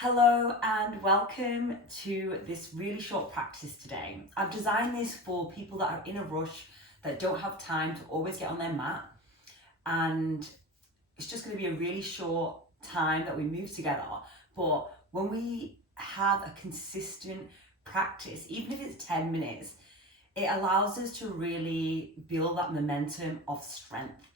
Hello and welcome to this really short practice today. I've designed this for people that are in a rush, that don't have time to always get on their mat, and it's just going to be a really short time that we move together. But when we have a consistent practice, even if it's 10 minutes, it allows us to really build that momentum of strength.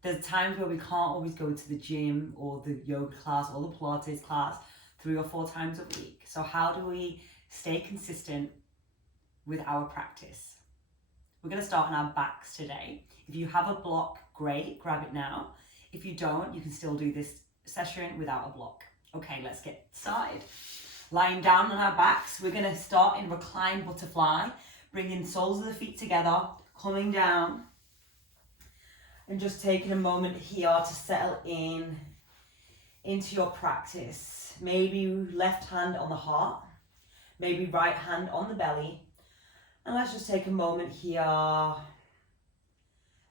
There's times where we can't always go to the gym or the yoga class or the Pilates class 3 or 4 times a week. So how do we stay consistent with our practice? We're going to start on our backs today. If you have a block, great, grab it now. If you don't, you can still do this session without a block. Okay, let's get started. Lying down on our backs, we're going to start in reclined butterfly, bringing soles of the feet together, coming down, and just taking a moment here to settle into your practice. Maybe left hand on the heart, maybe right hand on the belly. And let's just take a moment here,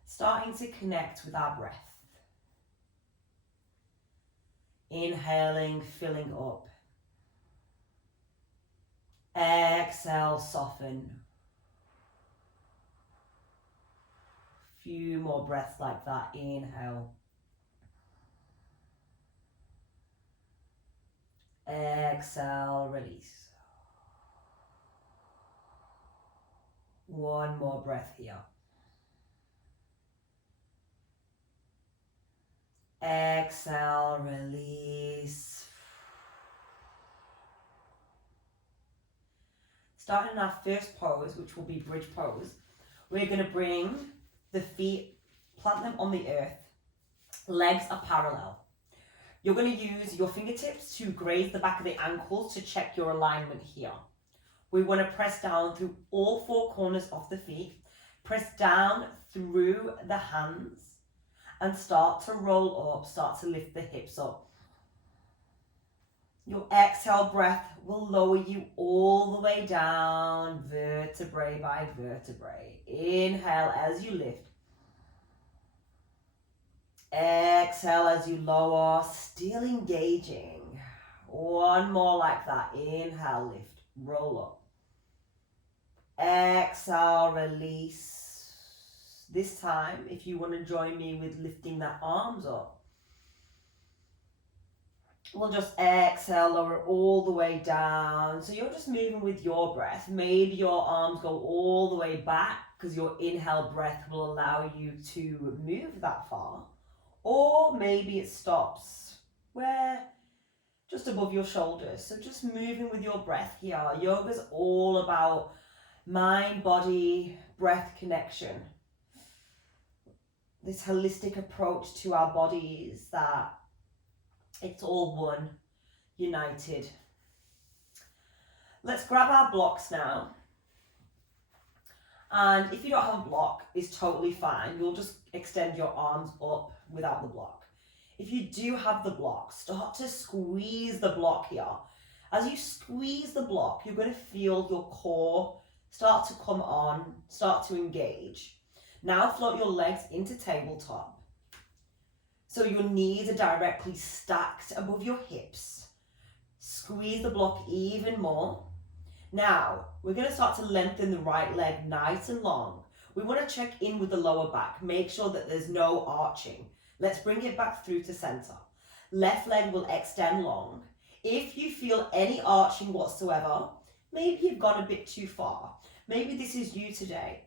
starting to connect with our breath. Inhaling, filling up. Exhale, soften. Few more breaths like that. Inhale. Exhale, release. One more breath here. Exhale, release. Starting our first pose, which will be bridge pose, we're going to bring the feet, plant them on the earth. Legs are parallel. You're going to use your fingertips to graze the back of the ankles to check your alignment here. We want to press down through all 4 corners of the feet. Press down through the hands and start to roll up, start to lift the hips up. Your exhale breath will lower you all the way down, vertebrae by vertebrae. Inhale as you lift. Exhale as you lower, still engaging. One more like that. Inhale, lift, roll up. Exhale, release. This time, if you want to join me with lifting the arms up, we'll just exhale, lower all the way down. So you're just moving with your breath. Maybe your arms go all the way back because your inhale breath will allow you to move that far. Or maybe it stops where just above your shoulders. So just moving with your breath here. Yoga's all about mind, body, breath connection. This holistic approach to our bodies that it's all one, united. Let's grab our blocks now. And if you don't have a block, it's totally fine. You'll just extend your arms up without the block. If you do have the block, start to squeeze the block here. As you squeeze the block, you're going to feel your core start to come on, start to engage. Now float your legs into tabletop. So your knees are directly stacked above your hips. Squeeze the block even more. Now, we're going to start to lengthen the right leg nice and long. We want to check in with the lower back. Make sure that there's no arching. Let's bring it back through to center. Left leg will extend long. If you feel any arching whatsoever, maybe you've gone a bit too far. Maybe this is you today.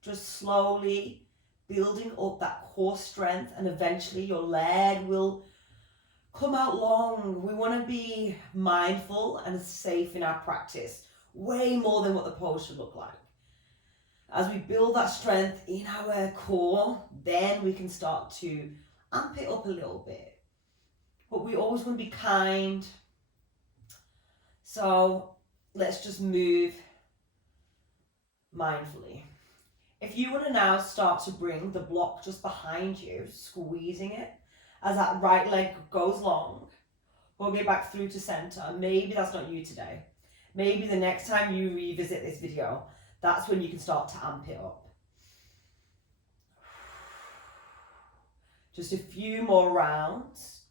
Just slowly building up that core strength, and eventually your leg will come out long. We want to be mindful and safe in our practice. Way more than what the pose should look like. As we build that strength in our core, then we can start to amp it up a little bit. But we always want to be kind. So let's just move mindfully. If you want to now start to bring the block just behind you, squeezing it, as that right leg goes long, we'll get back through to center. Maybe that's not you today. Maybe the next time you revisit this video, that's when you can start to amp it up. Just a few more rounds.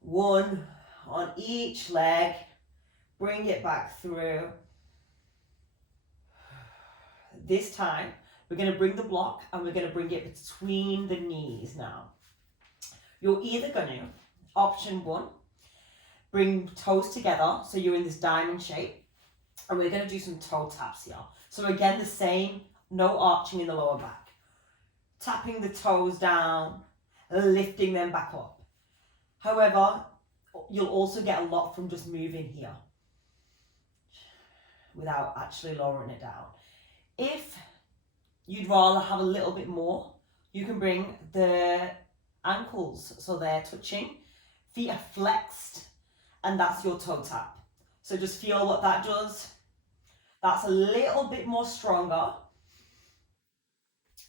1, on each leg. Bring it back through. This time, we're going to bring the block and we're going to bring it between the knees now. You're either going to, option one, bring toes together so you're in this diamond shape, and we're going to do some toe taps here. So again, the same, no arching in the lower back. Tapping the toes down, lifting them back up. However, you'll also get a lot from just moving here without actually lowering it down. If you'd rather have a little bit more, you can bring the ankles so they're touching, feet are flexed, and that's your toe tap. So just feel what that does. That's a little bit more stronger,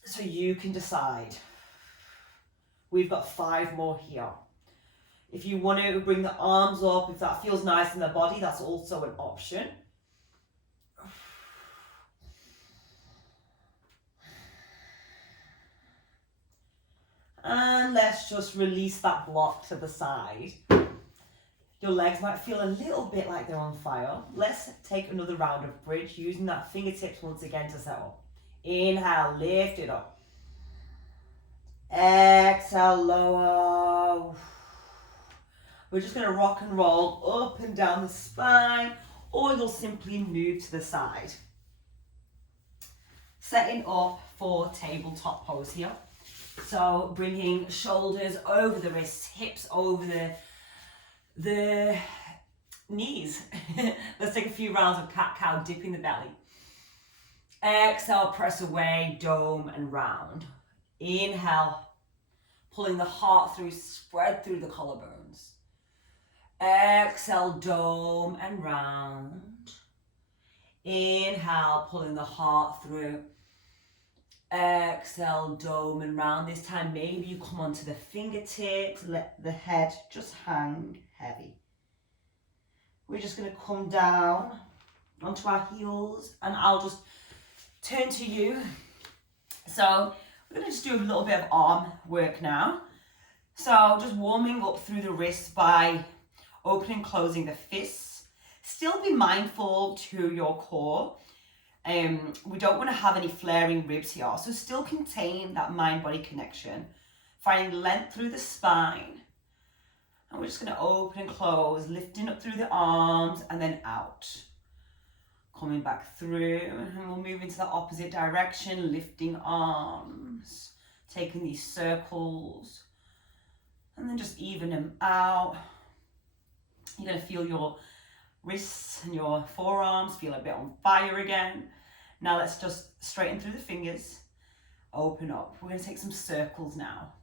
so you can decide. We've got 5 more here. If you want to bring the arms up, if that feels nice in the body, that's also an option. And let's just release that block to the side. Your legs might feel a little bit like they're on fire. Let's take another round of bridge, using that fingertips once again to set up. Inhale, lift it up. Exhale, lower. We're just going to rock and roll up and down the spine, or you'll simply move to the side. Setting up for tabletop pose here. So bringing shoulders over the wrists, hips over the knees. Let's take a few rounds of cat-cow, dipping the belly. Exhale, press away, dome and round. Inhale, pulling the heart through, spread through the collarbones. Exhale, dome and round. Inhale, pulling the heart through. Exhale, dome and round. This time, maybe you come onto the fingertips, let the head just hang heavy. We're just going to come down onto our heels, and I'll just turn to you. So we're going to just do a little bit of arm work now. So just warming up through the wrists by opening and closing the fists. Still be mindful to your core. We don't want to have any flaring ribs here, so still contain that mind-body connection. Finding length through the spine. And we're just going to open and close, lifting up through the arms and then out. Coming back through, and we'll move into the opposite direction, lifting arms, taking these circles, and then just even them out. You're going to feel your wrists and your forearms feel a bit on fire again. Now let's just straighten through the fingers, open up. We're going to take some circles now.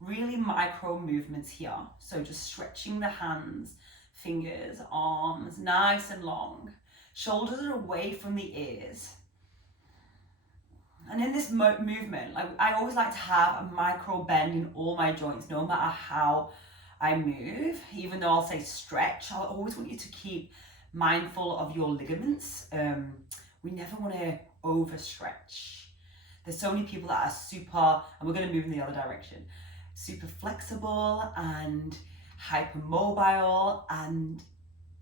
Really micro movements here. So just stretching the hands, fingers, arms, nice and long. Shoulders are away from the ears. And in this movement, I always like to have a micro bend in all my joints, no matter how I move. Even though I'll say stretch, I always want you to keep mindful of your ligaments. We never want to overstretch. There's so many people that are super, and we're going to move in the other direction, super flexible and hypermobile, and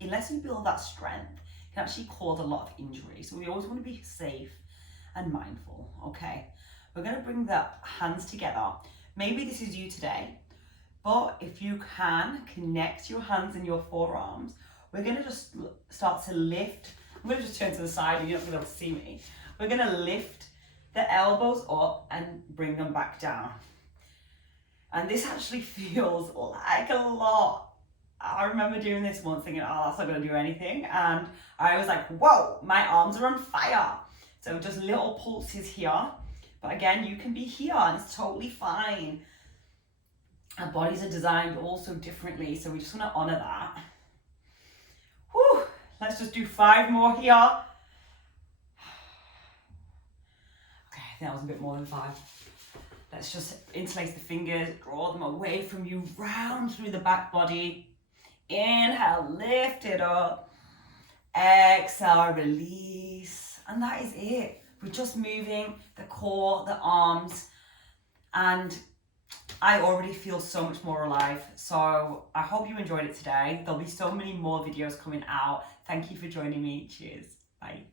unless you build that strength, it can actually cause a lot of injury. So we always want to be safe and mindful. Okay, we're going to bring the hands together. Maybe this is you today, but if you can connect your hands and your forearms, we're going to just start to lift. I'm going to just turn to the side and you're not going to be able to see me. We're going to lift the elbows up and bring them back down. And this actually feels like a lot. I remember doing this once thinking, oh, that's not going to do anything. And I was like, whoa, my arms are on fire. So just little pulses here. But again, you can be here and it's totally fine. Our bodies are designed also differently. So we just want to honor that. Whew. Let's just do 5 more here. Okay, I think that was a bit more than 5. Let's just interlace the fingers, draw them away from you, round through the back body. Inhale, lift it up. Exhale, release. And that is it. We're just moving the core, the arms, and I already feel so much more alive. So I hope you enjoyed it today. There'll be so many more videos coming out. Thank you for joining me. Cheers. Bye.